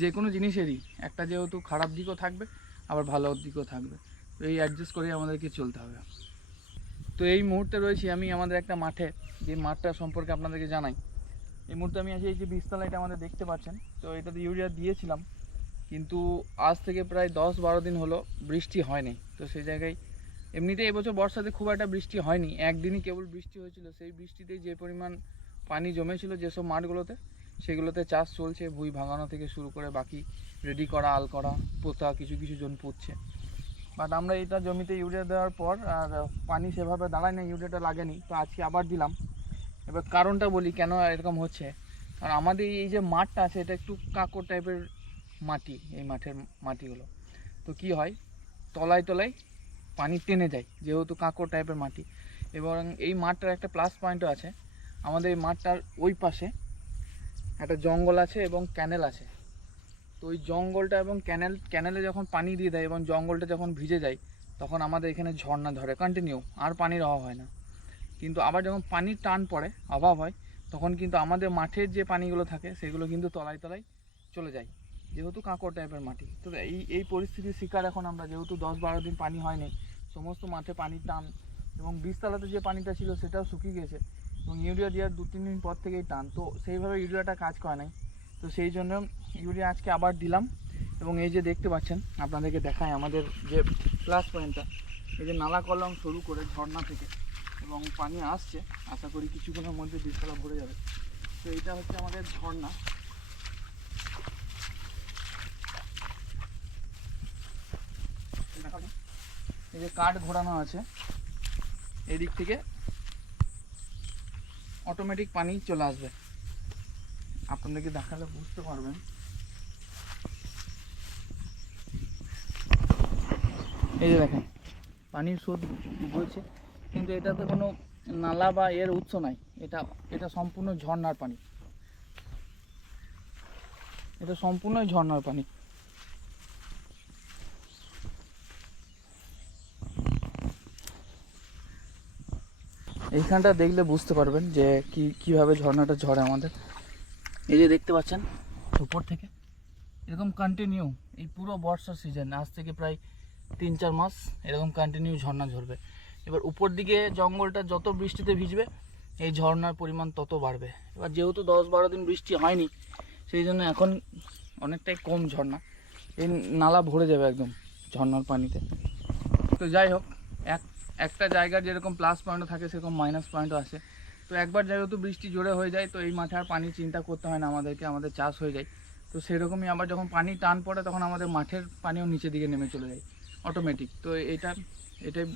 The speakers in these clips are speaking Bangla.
যে কোনো জিনিসেরই একটা যেহেতু খারাপ দিকও থাকবে আবার ভালো দিকও থাকবে, তো এই অ্যাডজাস্ট করেই আমাদেরকে চলতে হবে। তো এই মুহূর্তে রয়েছি আমি আমাদের একটা মাঠে, যে মাঠটা সম্পর্কে আপনাদেরকে জানাই। এই মুহূর্তে আমি আছি এই যে বীজতলা, এটা আমাদের দেখতে পাচ্ছেন। তো এটাতে ইউরিয়া দিয়েছিলাম, কিন্তু আজ থেকে প্রায় 10-12 দিন হলো বৃষ্টি হয়নি। তো সেই জায়গায় এমনিতেই এবছর বর্ষাতে খুব একটা বৃষ্টি হয়নি, একদিনই কেবল বৃষ্টি হয়েছিল। সেই বৃষ্টিতেই যে পরিমাণ পানি জমেছিল যেসব মাঠগুলোতে, সেগুলোতে চাষ চলছে, ভুঁই ভাঙানো থেকে শুরু করে বাকি রেডি করা, আল করা, পোতা, কিছু কিছু জন পুঁতছে। বাট আমরা এটা জমিতে ইউরিয়া দেওয়ার পর আর পানি সেভাবে দাঁড়ায় না, ইউরিয়াটা লাগেনি। তো আজকে আবার দিলাম। এবার কারণটা বলি কেন এরকম হচ্ছে। আর আমাদের এই যে মাঠটা আছে এটা একটু কাঁকর টাইপের মাটি, এই মাঠের মাটিগুলো। তো কি হয়, তলায় তলায় পানি টেনে যায় যেহেতু কাঁকর টাইপের মাটি। এবং এই মাঠটার একটা প্লাস পয়েন্টও আছে, আমাদের এই মাঠটার ওই পাশে একটা জঙ্গল আছে এবং ক্যানেল আছে। তো ওই জঙ্গলটা এবং ক্যানেলে যখন পানি দিয়ে দেয় এবং জঙ্গলটা যখন ভিজে যায়, তখন আমাদের এখানে ঝর্ণা ধরে কন্টিনিউ, আর পানির অভাব হয় না। কিন্তু আবার যখন পানির টান পড়ে, অভাব হয়, তখন কিন্তু আমাদের মাঠের যে পানিগুলো থাকে সেগুলো কিন্তু তলায় তলায় চলে যায়, যেহেতু কাঁকর টাইপের মাটি। তো এই পরিস্থিতির শিকার এখন আমরা, যেহেতু 10-12 দিন পানি হয়নি, সমস্ত মাঠে পানির টান, এবং বীজতলাতে যে পানিটা ছিল সেটাও শুকিয়ে গেছে, এবং ইউরিয়া দেওয়ার 2-3 দিন পর থেকেই টান। তো সেইভাবে ইউরিয়াটা কাজ করে নাই। তো সেই জন্য ইউরিয়া আজকে আবার দিলাম। এবং এই যে দেখতে পাচ্ছেন, আপনাদেরকে দেখায় আমাদের যে প্লাস পয়েন্টটা, এই যে নালা কলম শুরু করে ঝর্ণা থেকে এবং পানি আসছে, আশা করি কিছুক্ষণের মধ্যে বীজতলা ভরে যাবে। তো এটা হচ্ছে আমাদের ঝর্ণা। এই যে কাঠ ঘোরানো আছে, এদিক থেকে অটোমেটিক পানি চলে আসবে। আপনাদেরকে দেখালে বুঝতে পারবেন। এই যে দেখেন পানির স্রোত বইছে, কিন্তু এটাতে কোনো নালা বা এর উৎস নাই। এটা সম্পূর্ণ ঝর্ণার পানি, এটা সম্পূর্ণই ঝর্ণার পানি। এইখানটা দেখলে বুঝতে পারবেন যে কীভাবে ঝর্ণাটা ঝরে আমাদের। এই যে দেখতে পাচ্ছেন উপর থেকে এরকম কন্টিনিউ, এই পুরো বর্ষার সিজন আজ থেকে প্রায় 3-4 মাস এরকম কন্টিনিউ ঝর্ণা ঝরবে। এবার উপর দিকে জঙ্গলটা যত বৃষ্টিতে ভিজবে, এই ঝর্ণার পরিমাণ তত বাড়বে। এবার যেহেতু 10-12 দিন বৃষ্টি হয়নি, সেই জন্য এখন অনেকটাই কম ঝর্ণা, এই নালা ভরে যাবে একদম ঝর্ণার পানিতে। তো যাই হোক, একটা জায়গার যেরকম প্লাস পয়েন্টও থাকে সেরকম মাইনাস পয়েন্টও আছে। তো একবার যেহেতু বৃষ্টি জোরে হয়ে যায়, তো এই মাঠে আর পানি চিন্তা করতে হয় না আমাদেরকে, আমাদের চাষ হয়ে যায়। তো সেরকমই আবার যখন পানি টান পড়ে, তখন আমাদের মাঠের পানিও নিচের দিকে নেমে চলে যায় অটোমেটিক। তো এটাই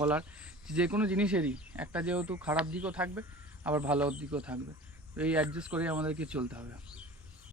বলার, যে কোনো জিনিসেরই একটা যেহেতু খারাপ দিকও থাকবে আবার ভালো দিকও থাকবে, তো এই অ্যাডজাস্ট করেই আমাদেরকে চলতে হবে।